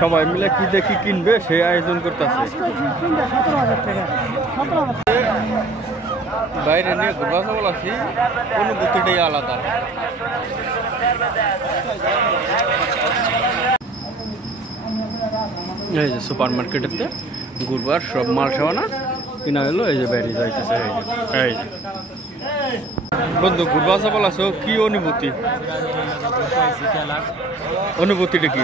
সবাই মিলে কি দেখি কিনবে সেই আয়োজন করতেছে। বাইরে নিয়ে ঘুরবা সবল আছি, অনুভূতিটাই আলাদা। এই যে সুপার মার্কেটেতে ঘুরবার সব মাল সামানা কিনা হলো, এই যে বাইরে যাইতেছে। এই যে বন্ধু ঘুরবা সবল আছো, কি অনুভূতি? অনুভূতিটা কি?